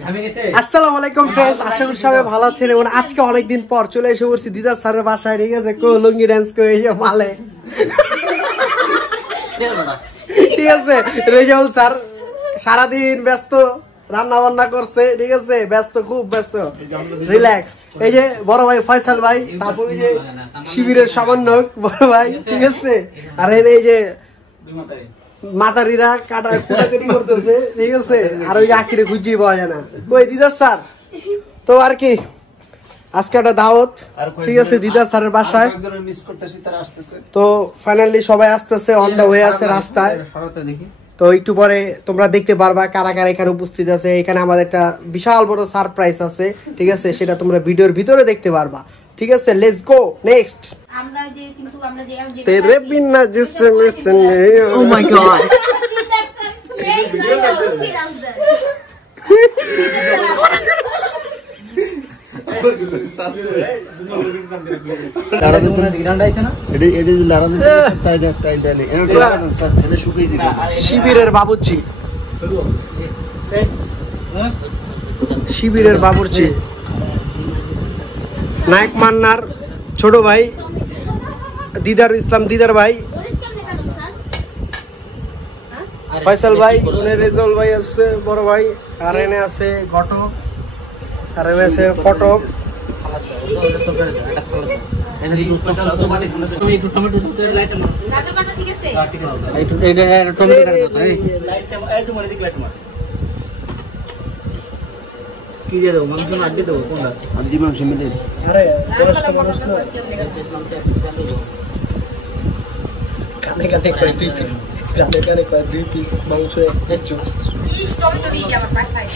আসসালামু আলাইকুম फ्रेंड्स, আশা করি সবাই ভালো আছেন। এবং আজকে অনেকদিন পর চলে এসে পড়ছি দিদার স্যারের বাসায়। ঠিক আছে, লুঙ্গি ডান্স করে এই যে মালে, ঠিক আছে। রেজাউল স্যার সারাদিন ব্যস্ত, রান্না বান্না করছে, ঠিক আছে, ব্যস্ত, খুব ব্যস্ত, রিল্যাক্স। এই যে বড় ভাই ফয়সাল ভাই, তারপর এই যে শিবিরের সমন্বয়ক বড় ভাই, ঠিক আছে। আর এই যে মাতারিরা কাটাকাটি করতেছে, ঠিক আছে। আর ওই আখিরে খুঁজেই পাওয়া যায় না। কই দিদার স্যার? তো আর কি আজকে একটা দাওয়াত, ঠিক আছে, দিদার স্যারের বাসায়। তো ফাইনালি সবাই আসতেছে, অন দা ওয়ে আছে রাস্তায়। তো একটু পরে তোমরা দেখতে পারবা কারা কারা এখানে উপস্থিত আছে। এখানে আমাদের একটা বিশাল বড় সারপ্রাইজ আছে, ঠিক আছে, সেটা তোমরা ভিডিওর ভিতরে দেখতে পারবা। ঠিক আছে, লেটস গো নেক্সট। আমরা যে কিন্তু আমরা যে তেরে বিনা জিসে মিশে নেই। ও মাই গড, শিবিরের বাবুর্চি, শিবিরের বাবুর্চি নায়ক মান্নার ছোট ভাই দিদার ইসলাম, দিদার ভাই ফয়সাল ভাই, রেজাউল ভাই আছে বড় ভাই, আর এনে আছে ঘটক, আর এনে আছে ফটক। কি দিয়ে দেবো? মাংস না আড্ডি দেবো? কোনটা আড্ডি মাংস মিলে? আরে বয়স্ক মানুষ না, কানে কানে কয় 2 পিস, কানে কানে কয় 2 পিস মাংস এক চুস। প্লিজ টমেটো দিয়ে আমার পাট খাই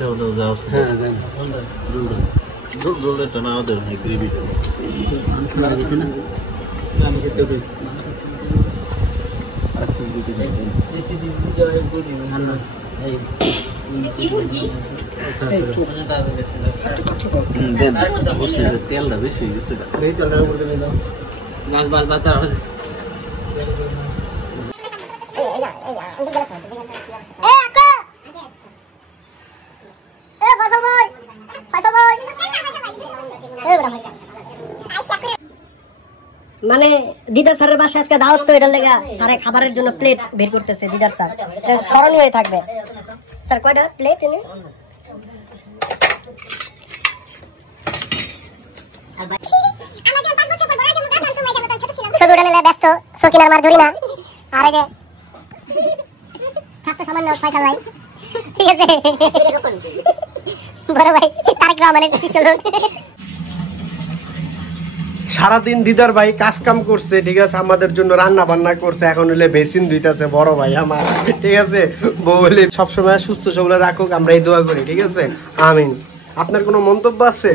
দাও দাও যাও। হ্যাঁ দেন জল জল এটা না ওদের এই গ্রেভি দাও। মাংস লাগবে না, আমি খেতে পারি। আর কিছু দিতে দেন। এই সিডি দিয়ে বলি না না। এই কি মুরগি? তেলটা বেশি গেছে, মানে দিদার স্যারের বাসায় আজকে দাওয়াত, তো এটার লেগা স্যারে খাবারের জন্য প্লেট বের করতেছে। দিদার স্যার স্মরণীয় হয়ে থাকবে। স্যার কয়টা প্লেট এনে? ছবি উড়ে মেলে ব্যস্ত সকিনার মার ধরি না। আর এই যে ছাত্র সামান্য ফয়সাল ভাই, ঠিক আছে, বড় ভাই তারেক রহমানের শিষ্য লোক। সারাদিন দিদার ভাই কাজ কাম করছে, ঠিক আছে, আমাদের জন্য রান্না বান্না করছে। এখন হলে বেসিন ধুইতেছে বড় ভাই আমার, ঠিক আছে। বউ হলে সবসময় সুস্থ সবল রাখুক, আমরা এই দোয়া করি, ঠিক আছে, আমিন। আপনার কোনো মন্তব্য আছে?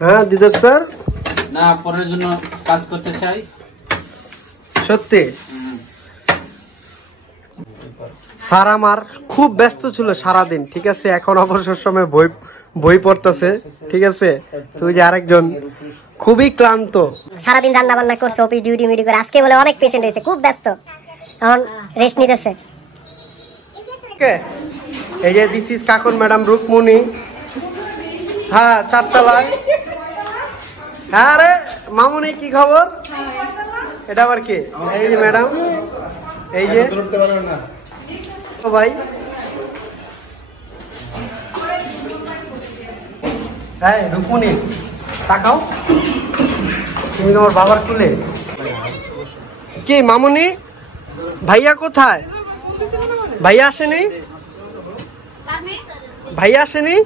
হ্যাঁ দিদার স্যার? না, পরের জন্য কাজ করতে চাই। সত্যি স্যার আমার খুব ব্যস্ত ছিল সারাদিন, ঠিক আছে। এখন অবসর সময় বই পড়তেছে, ঠিক আছে। তুই যে আরেকজন খুবই ক্লান্ত, সারাদিন রান্না বান্না করছে, অফিস ডিউটি মিউটি করে। আজকে বলে অনেক পেশেন্ট হয়েছে, খুব ব্যস্ত, এখন রেস্ট নিতেছে। এই যে দিস ইজ কাকুন ম্যাডাম রুকমুনি, হ্যাঁ, চারতলায়। হ্যাঁ রে মামুনি, কি খবর? এটা আবার কি? এই যে ম্যাডাম, এই যে ভাই, হ্যাঁ রুকমুনি, তাকাও, তুমি তোমার বাবার কুলে। কি মামুনি, ভাইয়া কোথায়? ভাইয়া আসেনি? ভাইয়া আসেনি?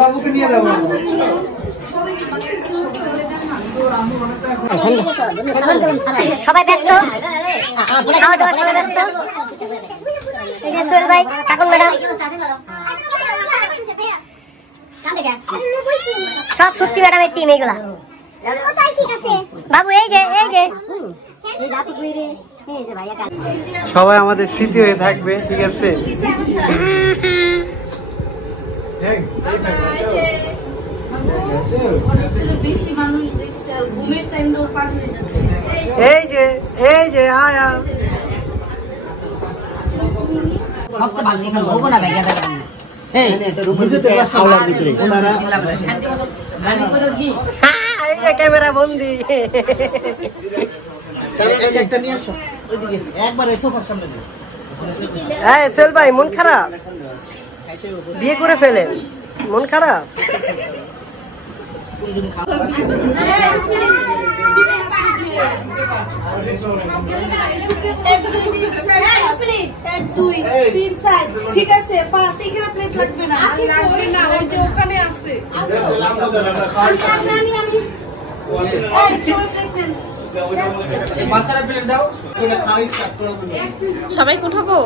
বাবুকে নিয়ে যাবো। সবাই ব্যস্ত, খাওয়া দাওয়া সবাই ব্যস্ত। সোহেল ভাই, কাকুন ম্যাডাম, সব সত্যি ম্যাডামের টিম এগুলা। বাবু এই যে সবাই আমাদের স্মৃতি হয়ে থাকবে, ঠিক আছে। বেশি মানুষ দেখছে ঘুমের টাইম তো পার হয়ে যাচ্ছে। এই যে আয়া সবটা ভালো এখানে হবো না ভাই গাদা গাদা এই একটা রুমের ভিতরে শাওয়ার ভিতরে ওনারা শান্তি মতো আমি কইতাছ কি এই যে ক্যামেরা বন্দি একটা নিয়ে আসো ওইদিকে একবার সোফার সামনে দিও। এই সেল ভাই মন খারাপ বিয়ে করে ফেলেন মন খারাপ ঠিক আছে পাঁচ এখানে প্লেট লাগবে না ওই যে ওখানে আছে সবাই উঠাবো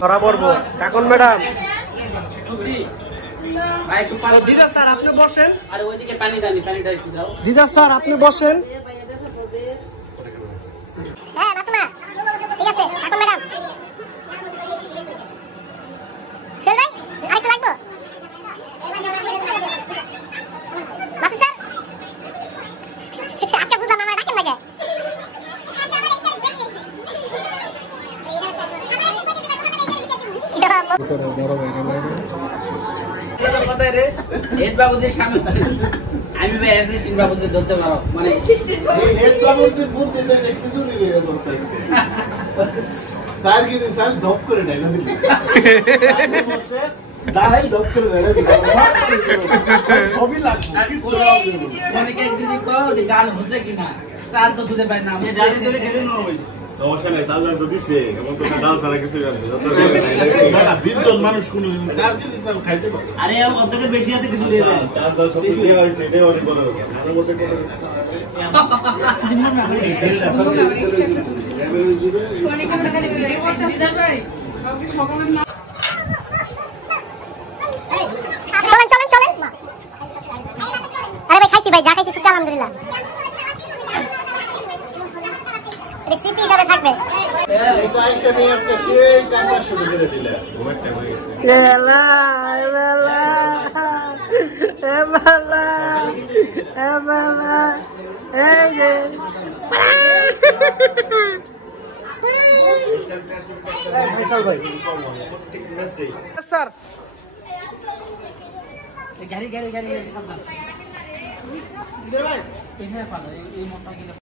ধরা পড়বো এখন ম্যাডাম ভাই একটু পানি দিদা স্যার আপনি বসেন আরে ওইদিকে পানি জানি পানিটা একটু দাও দিদা স্যার আপনি বসেন হ্যাঁ মাসুমা ঠিক আছে এখন ম্যাডাম চল ভাই আরেকটু লাগবে মাসু স্যার আজকে বুঝলাম আমার ডাকেন লাগে হেড বাবুদের সামনে আমি ভাই অ্যাসিস্ট্যান্ট বাবুদের ধরতে পারো মানে হেড বাবুদের বুদ্ধ দিতে কিছু নেই বলতে স্যার কি স্যার ধপ করে দেয় না দিলে দাই ধপ করে দেয় না দিলে সবই লাগবে অনেকে দিদি কও যে গাল বুঝে কিনা চাল তো খুঁজে পায় না আমি গাড়ি ধরে খেলে নেবো সমস্যা নাই চাল তো দিচ্ছে এমন তো ডাল ছাড়া কিছু জানছে না 20 জন মানুষ কোনো স্যার কি স্যার খাইতে পারে আরে অর্ধেকের বেশি আছে কিছু দিয়ে দেয় চাল দাল সব দিয়ে হয়েছে এটাই অনেক বড় ব্যাপার আমাদের মধ্যে চলেন চলেন চলেন আরে ভাই খাইছি ভাই যা খাইছি শুকর আলহামদুলিল্লাহ রেসিপি হিসাবে থাকবে এটা আইসা নিয়ে আজকে সেই কামটা শুরু করে দিলে এলা এলা এলা এলা এই যে স্যার গাড়ি গাড়ি গাড়ি গাড়ি